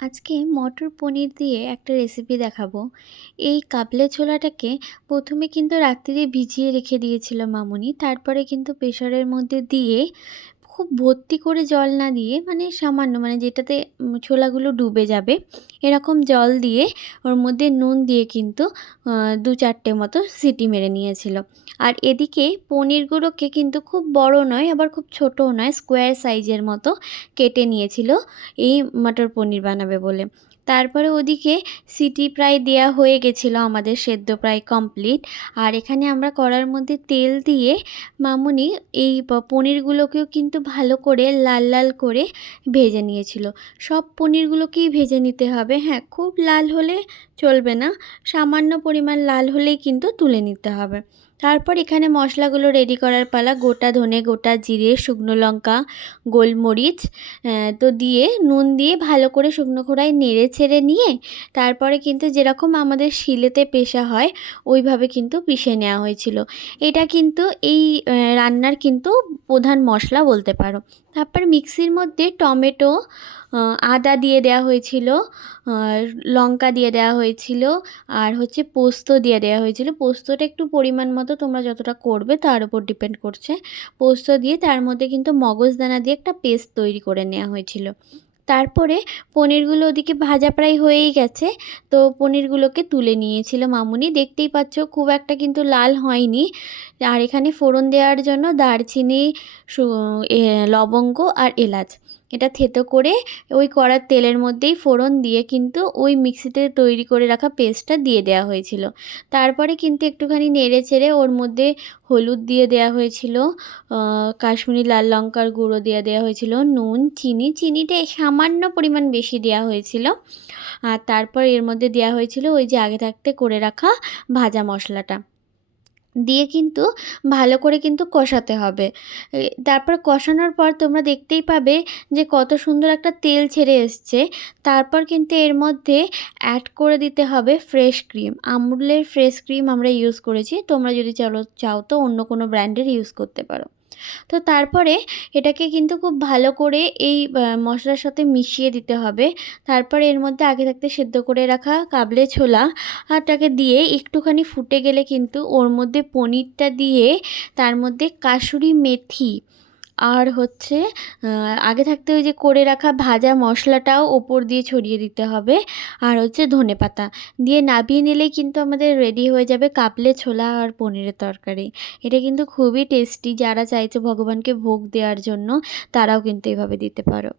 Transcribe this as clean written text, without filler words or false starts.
আজকে মটর পনির দিয়ে একটা রেসিপি দেখাবো। এই কাবলি ছোলাটাকে প্রথমে কিন্তু রাত্রিরে ভিজিয়ে রেখে দিয়েছিল মামুনি। তারপরে কিন্তু প্রেশারের মধ্যে দিয়ে খুব ভর্তি করে জল না দিয়ে মানে সামান্য মানে যেটাতে ছোলাগুলো ডুবে যাবে এরকম জল দিয়ে ওর মধ্যে নুন দিয়ে কিন্তু ২-৪টে মতো সিটি মেরে নিয়েছিল। আর এদিকে পনিরগুলোকে কিন্তু খুব বড় নয় আবার খুব ছোটও নয়, স্কোয়ার সাইজের মতো কেটে নিয়েছিল এই মটর পনির বানাবে বলে। তারপরে ওদিকে সিটি প্রায় দেয়া হয়ে গেছিলো, আমাদের সেদ্ধ প্রায় কমপ্লিট। আর এখানে আমরা কড়ার মধ্যে তেল দিয়ে মামুনি এই পনিরগুলোকেও কিন্তু ভালো করে লাল লাল করে ভেজে নিয়েছিল। সব পনিরগুলোকেই ভেজে নিতে হবে, হ্যাঁ খুব লাল হলে চলবে না, সামান্য পরিমাণ লাল হলেই কিন্তু তুলে নিতে হবে। তারপর এখানে মশলাগুলো রেডি করার পালা। গোটা ধনে, গোটা জিরে, শুকনো লঙ্কা, গোলমরিচ তো দিয়ে নুন দিয়ে ভালো করে শুকনো খোলায় নেড়ে ছেড়ে নিয়ে তারপরে কিন্তু যেরকম আমাদের শিলেতে পেষা হয় ওইভাবে কিন্তু পিষে নেওয়া হয়েছিল। এটা কিন্তু এই রান্নার কিন্তু প্রধান মশলা বলতে পারো। তারপর মিক্সির মধ্যে টমেটো, আদা দিয়ে দেওয়া হয়েছিল, লঙ্কা দিয়ে দেওয়া হয়েছিল, আর হচ্ছে পোস্ত দিয়ে দেওয়া হয়েছিল। পোস্তটা একটু পরিমাণ মতো তোমরা যতটা করবে তার উপর ডিপেন্ড করছে। পোস্ত দিয়ে তার মধ্যে কিন্তু মগজদানা দিয়ে একটা পেস্ট তৈরি করে নেওয়া হয়েছিল। তারপরে পনিরগুলো ওদিকে ভাজা প্রায় হয়েই গেছে, তো পনিরগুলোকে তুলে নিয়েছিল মামুনি। দেখতেই পাচ্ছ খুব একটা কিন্তু লাল হয়নি। আর এখানে ফোড়ন দেওয়ার জন্য দারচিনি, লবঙ্গ আর এলাচ এটা থেতো করে ওই কড়ার তেলের মধ্যেই ফোড়ন দিয়ে কিন্তু ওই মিক্সিতে তৈরি করে রাখা পেস্টটা দিয়ে দেওয়া হয়েছিল। তারপরে কিন্তু একটুখানি নেড়ে চেড়ে ওর মধ্যে হলুদ দিয়ে দেওয়া হয়েছিল, কাশ্মীরি লাল লঙ্কার গুঁড়ো দিয়ে দেওয়া হয়েছিল, নুন, চিনিটা সামান্য পরিমাণ বেশি দেওয়া হয়েছিল। আর তারপর এর মধ্যে দেওয়া হয়েছিল ওই যে আগে থাকতে করে রাখা ভাজা মশলাটা দিয়ে কিন্তু ভালো করে কিন্তু কষাতে হবে। তারপর কষানোর পর তোমরা দেখতেই পাবে যে কত সুন্দর একটা তেল ছেড়ে এসছে। তারপর কিন্তু এর মধ্যে অ্যাড করে দিতে হবে ফ্রেশ ক্রিম। আমুলের ফ্রেশ ক্রিম আমরা ইউজ করেছি, তোমরা যদি চাও তো অন্য কোনো ব্র্যান্ডের ইউজ করতে পারো। তো তারপরে এটাকে কিন্তু খুব ভালো করে এই মশলার সাথে মিশিয়ে দিতে হবে। তারপরে এর মধ্যে আগে থাকতে সেদ্ধ করে রাখা কাবলি ছোলা আটাকে দিয়ে একটুখানি ফুটে গেলে কিন্তু ওর মধ্যে পনিরটা দিয়ে তার মধ্যে কাসুরি মেথি আর হচ্ছে আগে থাকতে ওই যে করে রাখা ভাজা মশলাটাও ওপর দিয়ে ছড়িয়ে দিতে হবে, আর হচ্ছে ধনেপাতা দিয়ে নামিয়ে নিলেই কিন্তু আমাদের রেডি হয়ে যাবে কাবলি ছোলা আর পনিরের তরকারি। এটা কিন্তু খুবই টেস্টি, যারা চাইছে ভগবানকে ভোগ দেওয়ার জন্য তারাও কিন্তু এভাবে দিতে পারো।